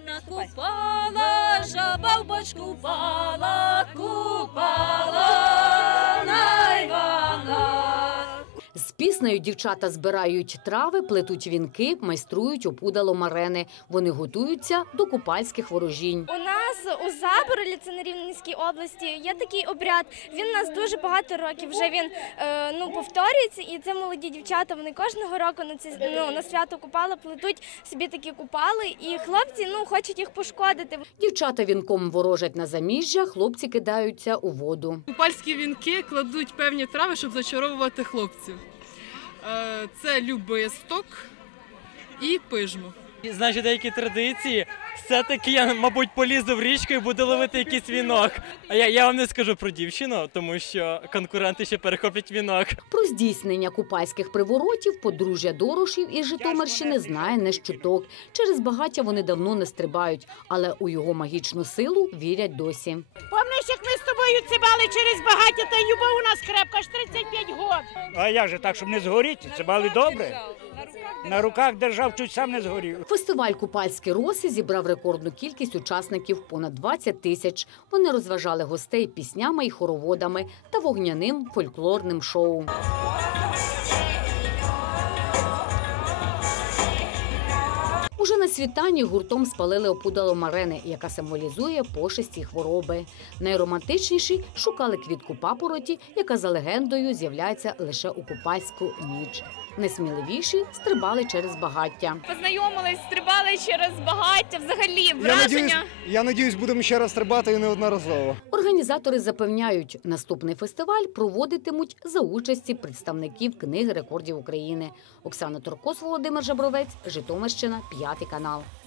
Накупала, жаба в бочку впала, купала на Івана. З піснею дівчата збирають трави, плетуть вінки, майструють опудало марени. Вони готуються до купальських ворожінь. У нас у Заборолі, це на Рівненській області, є такий обряд. Він у нас дуже багато років. Вже він повторюється, і це молоді дівчата. Вони кожного року на свято Купала плетуть собі такі купали, і хлопці хочуть їх пошкодити. Дівчата вінком ворожать на заміжжя, хлопці кидаються у воду. Купальські вінки кладуть певні трави, щоб зачаровувати хлопців. Це любисток і пижмо. Знаючи деякі традиції, все-таки я, мабуть, полізу в річку і буду ловити якийсь вінок. А я вам не скажу про дівчину, тому що конкуренти ще перехоплять вінок. Про здійснення купальських приворотів подружжя Дорошів із Житомирщини знає не з чуток. Через багаття вони давно не стрибають, але у його магічну силу вірять досі. Пам'ятаєш, як ми з тобою цибали через багаття, та й любов у нас крепка, аж 35 років. А як же так, щоб не згоріти? Цибали добре. На руках держав, чуть сам не згорів. Фестиваль «Купальські роси» зібрав рекордну кількість учасників – понад 20 тисяч. Вони розважали гостей піснями і хороводами та вогняним фольклорним шоу. Уже на світанні гуртом спалили опудало марени, яка символізує пошесті хвороби. Найромантичніші шукали квітку папороті, яка за легендою з'являється лише у купальську ніч. Найсміливіші стрибали через багаття. Познайомились, стрибали через багаття, взагалі враження. Я надіюсь, будемо ще раз стрибати і неодноразово. Організатори запевняють, наступний фестиваль проводитимуть за участі представників Книги рекордів України. Оксана Торкос, Володимир Жабровець, Житомирщина, 5 канал.